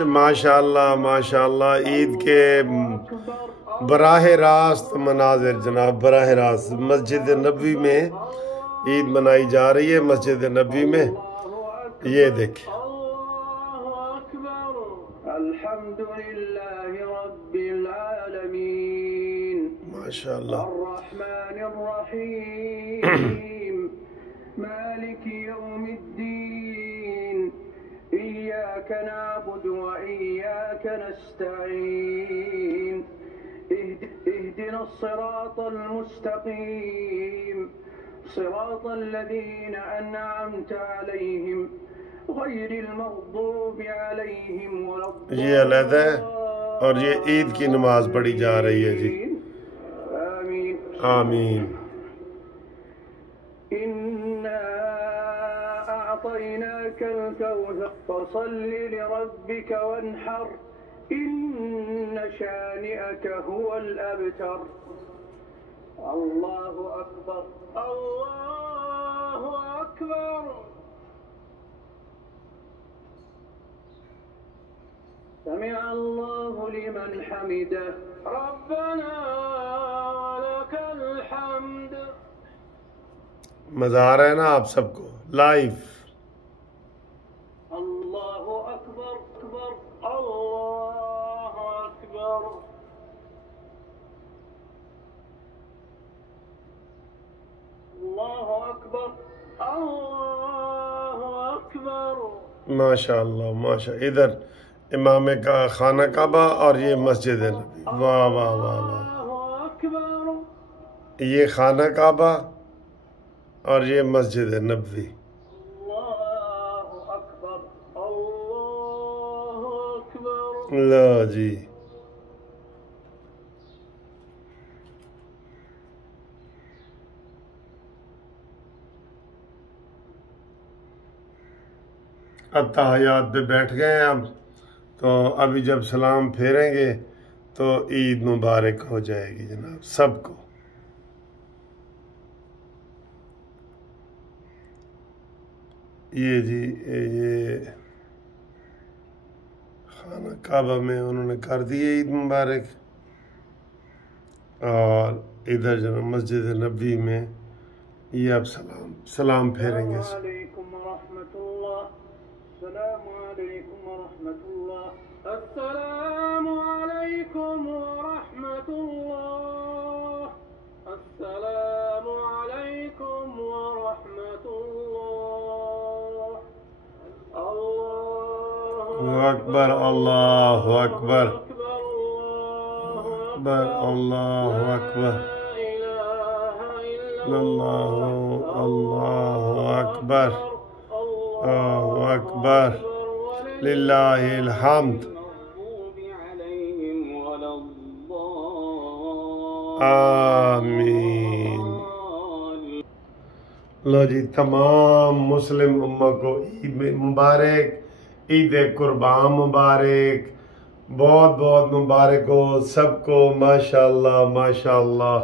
ماشاءاللہ عید کے براہ راست مناظر جناب، براہ راست مسجد نبوی میں عید منائی جا رہی ہے، مسجد نبوی میں یہ دیکھیں۔ الحمدللہ رب العالمین ماشاءاللہ الرحمن الرحیم مالک یوم الدین إياك نعبد وإياك نستعين اهدنا الصراط المستقيم صراط الذين أنعمت عليهم غير المغضوب عليهم ولا الضالين۔ یہ علیحدہ ہے اور یہ عید کی نماز پڑھی جا رہی ہے جی۔ آمین آمین۔ أعطيناك الكوثر فصل لربك وانحر إن شانئك هو الأبتر۔ الله أكبر الله أكبر سمع الله لمن حمده ربنا ولك الحمد۔ مزہ آ رہا ہے نا آپ سب کو لائف؟ اللہ اکبر اکبر اللہ اکبر اللہ اکبر اللہ اکبر۔ ماشاءاللہ ماشاءاللہ، ادھر امام کا خانہ کعبہ اور یہ مسجد نبی، واہ واہ واہ واہ، اللہ اکبر یہ خانہ کعبہ اور یہ مسجد نبوی۔ اللہ اکبر اللہ اکبر۔ لو جی التحیات پہ بیٹھ گئے ہیں اب، تو ابھی جب سلام پھیریں گے تو عید مبارک ہو جائے گی جناب سب کو۔ یہ جی یہ خانہ کعبہ میں انہوں نے کر دی عید مبارک، اور ادھر جناب مسجد نبوی میں یہ اب سلام پھیریں گے۔ السلام علیکم ورحمۃ اللہ، السلام علیکم ورحمۃ اللہ، السلام علیکم ورحمۃ اللہ، السلام علیکم ورحمۃ اللہ۔ اللہ اکبر اللہ اکبر اکبر اللہ اکبر اللہ اللہ اکبر اللہ اکبر للہ الحمد۔ آمین۔ لو جی تمام مسلم امہ کو عید مبارک، عید قربان مبارک، بہت بہت مبارک ہو سب کو، ماشاءاللہ ماشاءاللہ۔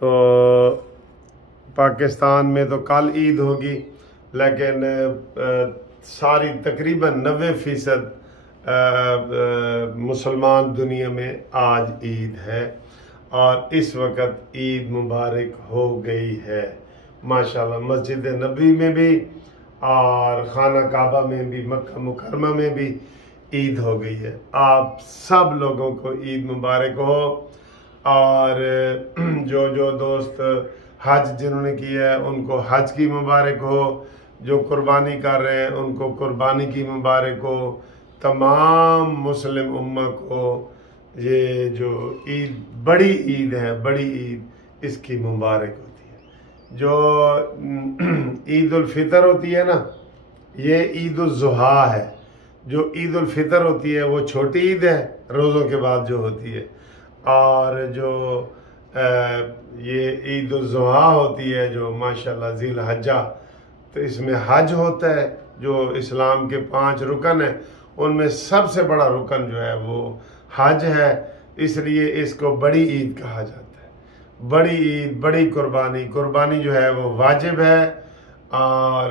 تو پاکستان میں تو کل عید ہوگی، لیکن ساری تقریباً 90% مسلمان دنیا میں آج عید ہے، اور اس وقت عید مبارک ہو گئی ہے ماشاءاللہ۔ مسجد نبوی میں بھی اور خانہ کعبہ میں بھی، مکہ مکرمہ میں بھی عید ہو گئی ہے۔ آپ سب لوگوں کو عید مبارک ہو، اور جو دوست حج جنہوں نے کیا ہے ان کو حج کی مبارک ہو، جو قربانی کر رہے ہیں ان کو قربانی کی مبارک ہو۔ تمام مسلم امہ کو یہ جو عید، بڑی عید ہے، بڑی عید، اس کی مبارک ہوتی ہے۔ جو عید الفطر ہوتی ہے نا، یہ عید الاضحیٰ ہے۔ جو عید الفطر ہوتی ہے وہ چھوٹی عید ہے، روزوں کے بعد جو ہوتی ہے، اور جو یہ عید الاضحیٰ ہوتی ہے جو ماشاءاللہ ذی الحجہ، تو اس میں حج ہوتا ہے، جو اسلام کے 5 رکن ہیں ان میں سب سے بڑا رکن جو ہے وہ حج ہے، اس لیے اس کو بڑی عید کہا جاتا ہے۔ بڑی عید، بڑی قربانی جو ہے وہ واجب ہے، اور